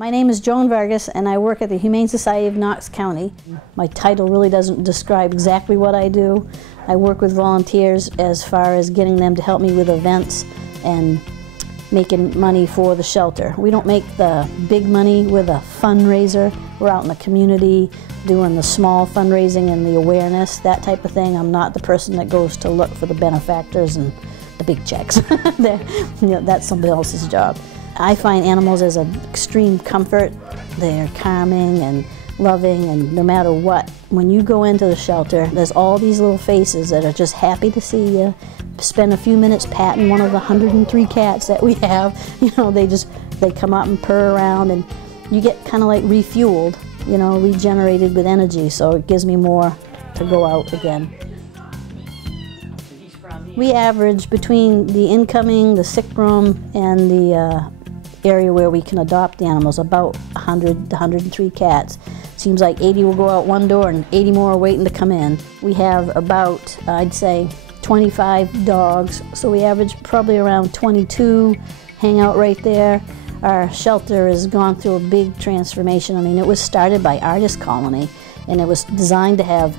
My name is Joan Vargas and I work at the Humane Society of Knox County. My title really doesn't describe exactly what I do. I work with volunteers as far as getting them to help me with events and making money for the shelter. We don't make the big money with a fundraiser. We're out in the community doing the small fundraising and the awareness, that type of thing. I'm not the person that goes to look for the benefactors and the big checks. That's somebody else's job. I find animals as an extreme comfort. They're calming and loving, and no matter what, when you go into the shelter, there's all these little faces that are just happy to see you. Spend a few minutes patting one of the 103 cats that we have. They come up and purr around, and you get kind of like refueled, regenerated with energy, so it gives me more to go out again. We average between the incoming, the sick room, and the area where we can adopt the animals, about 100 to 103 cats. Seems like 80 will go out one door and 80 more are waiting to come in. We have about, I'd say, 25 dogs, so we average probably around 22 hang out right there. Our shelter has gone through a big transformation. I mean, it was started by Artist Colony, and it was designed to have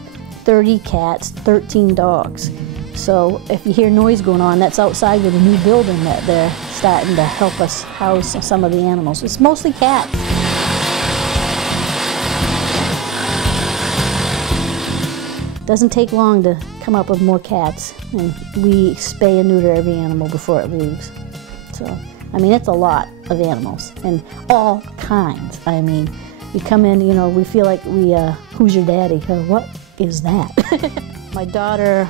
30 cats, 13 dogs. So if you hear noise going on, that's outside with a new building that they're starting to help us house some of the animals. It's mostly cats. Doesn't take long to come up with more cats, and we spay and neuter every animal before it leaves. So, I mean, it's a lot of animals, and all kinds. I mean, you come in, we feel like who's your daddy? What is that? My daughter,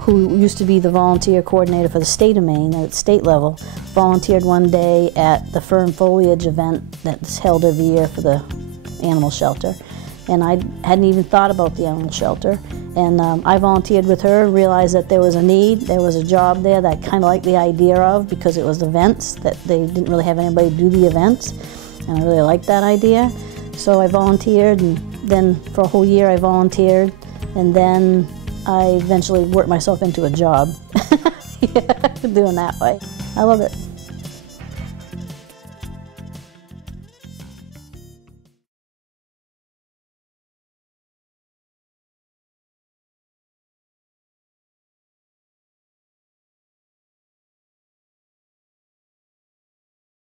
who used to be the volunteer coordinator for the state of Maine at state level, volunteered one day at the fern foliage event that's held every year for the animal shelter. And I hadn't even thought about the animal shelter. And I volunteered with her, realized that there was a need, there was a job there that I kind of liked the idea of, because it was events, that they didn't really have anybody do the events. And I really liked that idea. So I volunteered, and then for a whole year I volunteered, and then I eventually worked myself into a job doing that way. I love it.